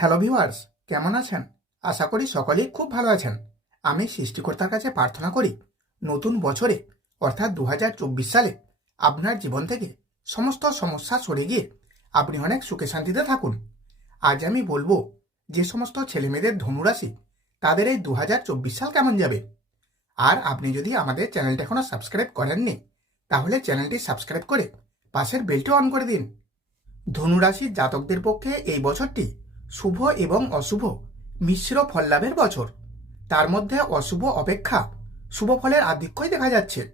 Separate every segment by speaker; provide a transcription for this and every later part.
Speaker 1: Hello viewers কেমন আছেন? আশা করি সকলেই খুব ভালো আছেন। আমি সৃষ্টিকর্তার কাছে প্রার্থনা করি, নতুন বছরে, অর্থাৎ দু হাজার চব্বিশ সালে, আপনার জীবন থেকে সমস্ত সমস্যা সরে গিয়ে আপনি অনেক সুখে শান্তিতে থাকুন। আজ আমি বলব যে সমস্ত ছেলেমেয়েদের ধনুরাশি, তাদের এই দু হাজার চব্বিশ সাল কেমন যাবে? আর আপনি যদি আমাদের চ্যানেলটা এখনও সাবস্ক্রাইব করেননি, তাহলে চ্যানেলটি সাবস্ক্রাইব করে পাশের বেলটি অন করে দিন। ধনুরাশির জাতকদের পক্ষে এই বছরটি শুভ এবং অশুভ, মিশ্র ফল লাভের বছর। তার মধ্যে অশুভ অপেক্ষা শুভ ফলের আধিক্যই দেখা যাচ্ছে।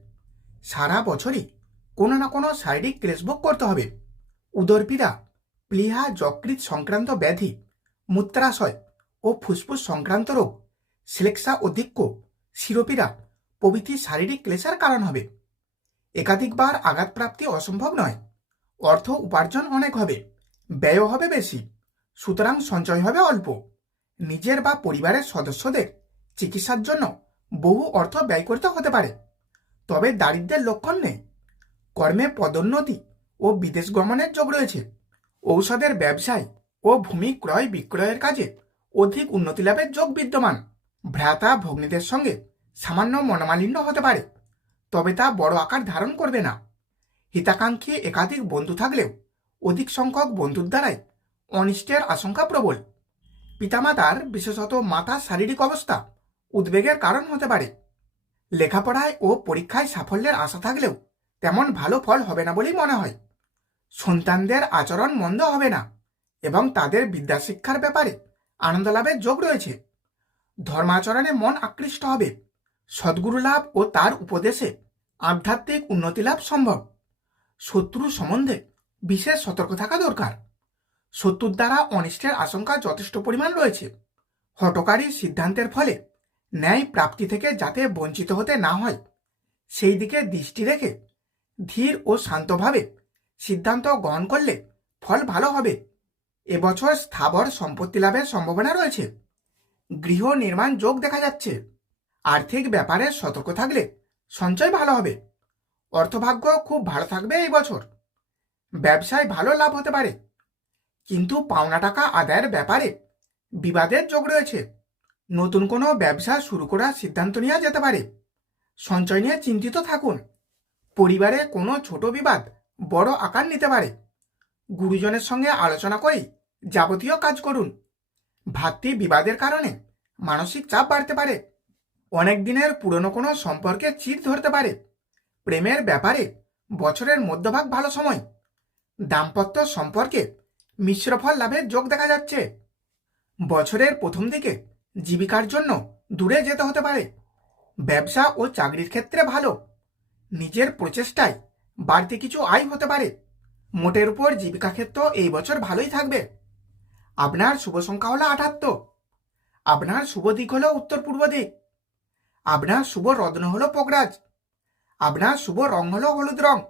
Speaker 1: সারা বছরই কোনো না কোনো শারীরিক ক্লেশভোগ করতে হবে। উদরপীড়া, প্লিহা, যকৃৎ সংক্রান্ত ব্যাধি, মূত্রাশয় ও ফুসফুস সংক্রান্ত রোগ সিলেক্সা অধিক্য শিরোপীড়া প্রভৃতি শারীরিক ক্লেশার কারণ হবে। একাধিকবার আঘাতপ্রাপ্তি অসম্ভব নয়। অর্থ উপার্জন অনেক হবে। ব্যয় হবে বেশি। সুতরাং সঞ্চয় হবে অল্প। নিজের বা পরিবারের সদস্যদের চিকিৎসার জন্য বহু অর্থ ব্যয় করতে হতে পারে। তবে দারিদ্র্যের লক্ষণ নেই। কর্মে পদোন্নতি ও বিদেশ গমনের যোগ রয়েছে। ঔষধের ব্যবসায় ও ভূমি ক্রয় বিক্রয়ের কাজে অধিক উন্নতি লাভের যোগ বিদ্যমান। ভ্রাতা ভগ্নীদের সঙ্গে সামান্য মনোমালিন্য হতে পারে, তবে তা বড় আকার ধারণ করবে না। হিতাকাঙ্ক্ষী একাধিক বন্ধু থাকলেও অধিক সংখ্যক বন্ধুর দ্বারাই অনিষ্টের আশঙ্কা প্রবল। পিতামাতার বিশেষত মাতার শারীরিক অবস্থা উদ্বেগের কারণ হতে পারে। লেখাপড়ায় ও পরীক্ষায় সাফল্যের আশা থাকলেও তেমন ভালো ফল হবে না বলেই মনে হয়। সন্তানদের আচরণ মন্দ হবে না এবং তাদের বিদ্যাশিক্ষার ব্যাপারে আনন্দ লাভের যোগ রয়েছে। ধর্মাচরণে মন আকৃষ্ট হবে। সদ্গুরু লাভ ও তার উপদেশে আধ্যাত্মিক উন্নতি লাভ সম্ভব। শত্রু সম্বন্ধে বিশেষ সতর্ক থাকা দরকার। শত্রুর দ্বারা অনিষ্টের আশঙ্কা যথেষ্ট পরিমাণ রয়েছে। হটকারী সিদ্ধান্তের ফলে ন্যায় প্রাপ্তি থেকে যাতে বঞ্চিত হতে না হয়, সেই দিকে দৃষ্টি রেখে ধীর ও শান্তভাবে সিদ্ধান্ত গ্রহণ করলে ফল ভালো হবে। এবছর স্থাবর সম্পত্তি লাভের সম্ভাবনা রয়েছে। গৃহ নির্মাণ যোগ দেখা যাচ্ছে। আর্থিক ব্যাপারে সতর্ক থাকলে সঞ্চয় ভালো হবে। অর্থভাগ্য খুব ভালো থাকবে এই বছর। ব্যবসায় ভালো লাভ হতে পারে। কিন্তু পাওনা টাকা আদায়ের ব্যাপারে বিবাদের যোগ রয়েছে। নতুন কোনো ব্যবসা শুরু করার সিদ্ধান্ত নেওয়া যেতে পারে। সঞ্চয় নিয়ে চিন্তিত থাকুন। পরিবারে কোনো ছোট বিবাদ বড় আকার নিতে পারে। গুরুজনের সঙ্গে আলোচনা করেই যাবতীয় কাজ করুন। ভাতৃ বিবাদের কারণে মানসিক চাপ বাড়তে পারে। অনেক দিনের পুরনো কোনো সম্পর্কে চির ধরতে পারে। প্রেমের ব্যাপারে বছরের মধ্যভাগ ভালো সময়। দাম্পত্য সম্পর্কে মিশ্র ফল লাভের যোগ দেখা যাচ্ছে। বছরের প্রথম দিকে জীবিকার জন্য দূরে যেতে হতে পারে। ব্যবসা ও চাকরির ক্ষেত্রে ভালো। নিজের প্রচেষ্টায় বাড়তি কিছু আয় হতে পারে। মোটের উপর জীবিকা ক্ষেত্র এই বছর ভালোই থাকবে। আপনার শুভ সংখ্যা হলো আটাত্তর। আপনার শুভ দিক হলো উত্তর পূর্ব দিক। আপনার শুভ রত্ন হলো পোকরাজ। আপনার শুভ রং হলো হলুদ রং।